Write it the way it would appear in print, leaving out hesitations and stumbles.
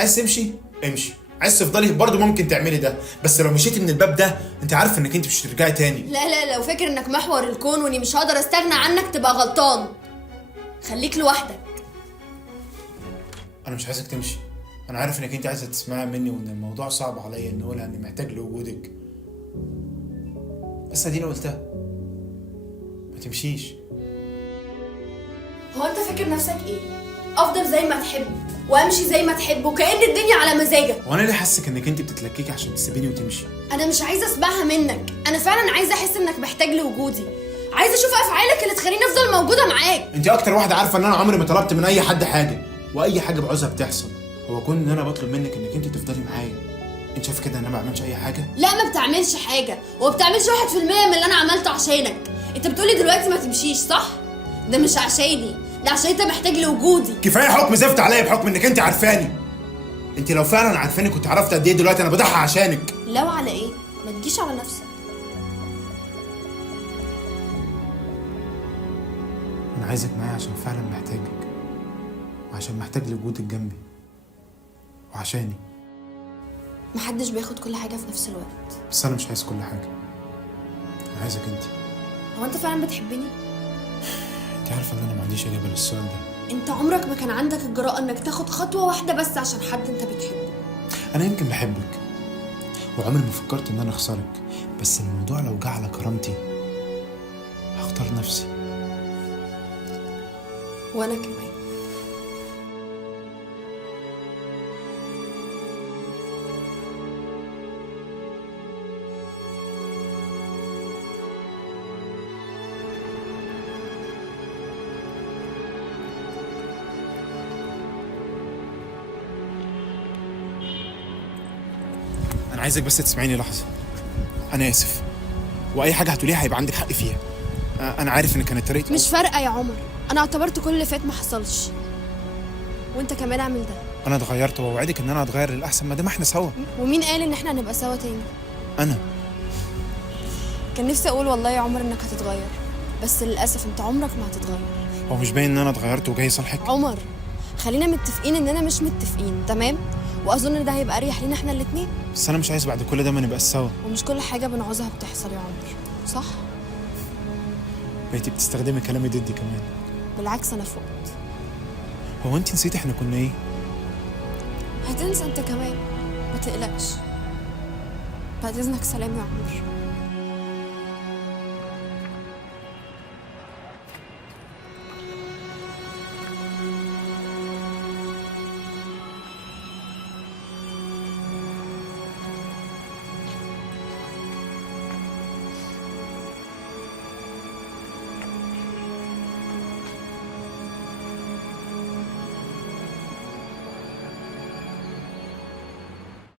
عايز تمشي امشي، عايز تفضلي برضه ممكن تعملي ده، بس لو مشيتي من الباب ده انت عارفه انك انت مش هترجعي تاني. لا لا، لو فاكر انك محور الكون واني مش هقدر استغنى عنك تبقى غلطان. خليك لوحدك. انا مش عايزك تمشي، انا عارف انك انت عايزه تسمعي مني وان الموضوع صعب عليا ان اقولها اني محتاج لوجودك، بس اديني قلتها. ما تمشيش. هو انت فاكر نفسك ايه؟ افضل زي ما تحب وامشي زي ما تحب وكأن الدنيا على مزاجك. وانا ليه حاسك انك انت بتتلككي عشان تسيبيني وتمشي؟ انا مش عايزه اسمعها منك، انا فعلا عايزه احس انك محتاج لوجودي، عايزه اشوف افعالك اللي تخليني افضل موجوده معاك. انت اكتر واحده عارفه ان انا عمري ما طلبت من اي حد حاجه، واي حاجه بعوزها بتحصل. هو كون ان انا بطلب منك انك انت تفضلي معايا، انت شايف كده ان انا ما بعملش اي حاجه؟ لا ما بتعملش حاجه، وما بتعملش 1% من اللي انا عملته عشانك. انت بتقولي دلوقتي ما تمشيش، صح؟ ده مش عشاني، ده عشان انت محتاج لوجودي. كفايه حكم زفت عليا بحكم انك انت عارفاني. انت لو فعلا عارفاني كنت عرفت قد ايه دلوقتي انا بضحي عشانك. لو على ايه؟ ما تجيش على نفسك. انا عايزك معايا عشان فعلا محتاجك، وعشان محتاج لوجودك جنبي، وعشاني. محدش بياخد كل حاجه في نفس الوقت. بس انا مش عايز كل حاجه، انا عايزك انت. هو انت فعلا بتحبني؟ انت عارفه ان انا ما عنديش اجابه للسؤال ده. انت عمرك ما كان عندك الجرأة انك تاخد خطوه واحده بس عشان حد انت بتحبه. انا يمكن بحبك وعمري ما فكرت ان انا اخسرك، بس الموضوع لو جه على كرامتي هختار نفسي. وانا كمان. انا عايزك بس تسمعيني لحظه. انا اسف، واي حاجه هتقوليها هيبقى عندك حق فيها. انا عارف ان كانت طريقتي مش فارقه يا عمر، انا اعتبرت كل اللي فات ما حصلش، وانت كمان اعمل ده. انا اتغيرت واوعدك ان انا هتغير للاحسن ما دام احنا سوا. ومين قال ان احنا هنبقى سوا تاني؟ انا كان نفسي اقول والله يا عمر انك هتتغير، بس للاسف انت عمرك ما هتتغير. هو مش باين ان انا اتغيرت وجاي صالحك؟ عمر خلينا متفقين اننا مش متفقين، تمام؟ واظن ان ده هيبقى اريح لينا احنا الاتنين. بس انا مش عايز بعد كل ده ما نبقاش سوا. ومش كل حاجه بنعوزها بتحصل يا عمر، صح؟ بقيتي بتستخدمي كلامي ضدي كمان. بالعكس انا فقت. هو انت نسيتي احنا كنا ايه؟ هتنسى انت كمان، ما تقلقش. بعد اذنك سلام يا عمر.